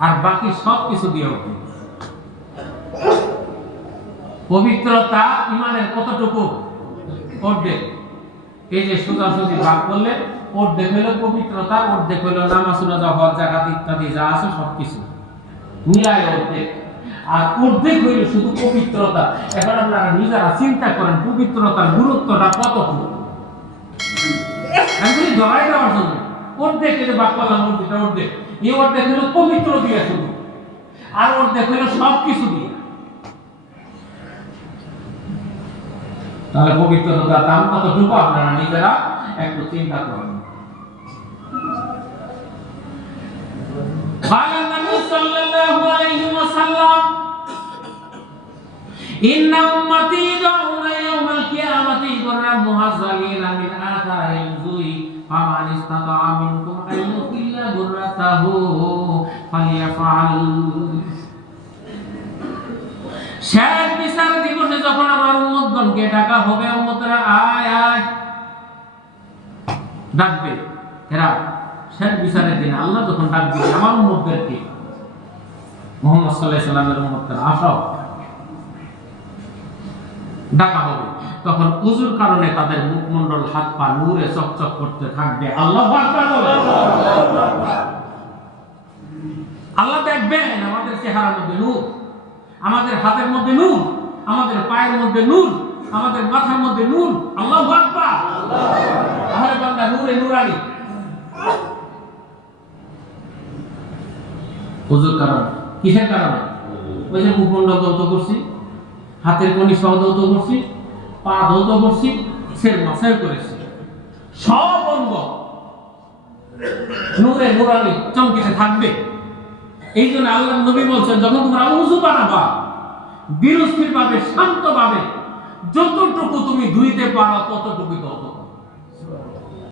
আর বাকি সব কিছু দিয়ে উঠবে পবিত্রতা ইমানের কতটুকু? অর্ধেক। এই যে সোজাসুজি ভাগ করলে, অর্ধেক হলো পবিত্রতা, অর্ধেক হলো নামাজ, রোজা, হজ জাকাত ইত্যাদি যা আছে সবকিছু। মিলায় অর্ধেক। আর অর্ধেক হইল শুধু পবিত্রতা। এখন আপনারা নিজেরা চিন্তা করেন, পবিত্রতার গুরুত্বটা কতটুকু? আমি ধরাই অর্ধেক এই যে বাক করলাম অর্ধেকটা অর্ধেক এই অর্ধেক হলো পবিত্র দিয়ে শুধু আর অর্ধেক হলো সব কিছু দিয়ে তাহলে পবিত্রতার দাম কতটুকু আপনারা নিজেরা একটু চিন্তা করুন قال النبي صلى الله عليه وسلم إن أمتي يدعون يوم القيامة غرا محصلين من آثار الوضوء فمن استطاع منكم أن يطيل غرته فليفعل শেষ বিচার দিবসে যখন আমার উম্মতগণকে ডাকা হবে উম্মতরা আয় আয় ডাকবে এরা শেষ বিচারের দিন আল্লাহ যখন ডাকবে আমার উম্মতদেরকে মোহাম্মদ সাল্লাহ সাল্লামের উম্মতরা আসাও ডাকা হবে। তখন উজুর কারণে তাদের মুখমণ্ডল হাত পা নূরে চকচক করতে থাকবে। আল্লাহ আল্লাহ দেখবেন, আমাদের চেহারার মধ্যে নূর, আমাদের হাতের মধ্যে নূর, আমাদের পায়ের মধ্যে নূর, আমাদের মাথার মধ্যে নূর। আল্লাহ আমার বান্দা নূরে নূরানি। হুজুর কারণ। কিসের কারণে? ওই যে মুখমণ্ডল দৌত করছি। হাতের কনি সহ দৌত করছি, পা দৌত করছি সের মাসায় করেছি। সব অঙ্গ। নূরে নূরানি চমকিতে থাকবে। এই জন্য আল্লাহ নবী বলছেন, যখন তোমরা উজু বানাবা বিরস্থির ভাবে শান্ত ভাবে যতটুকু তুমি ধুইতে পারো ততটুকু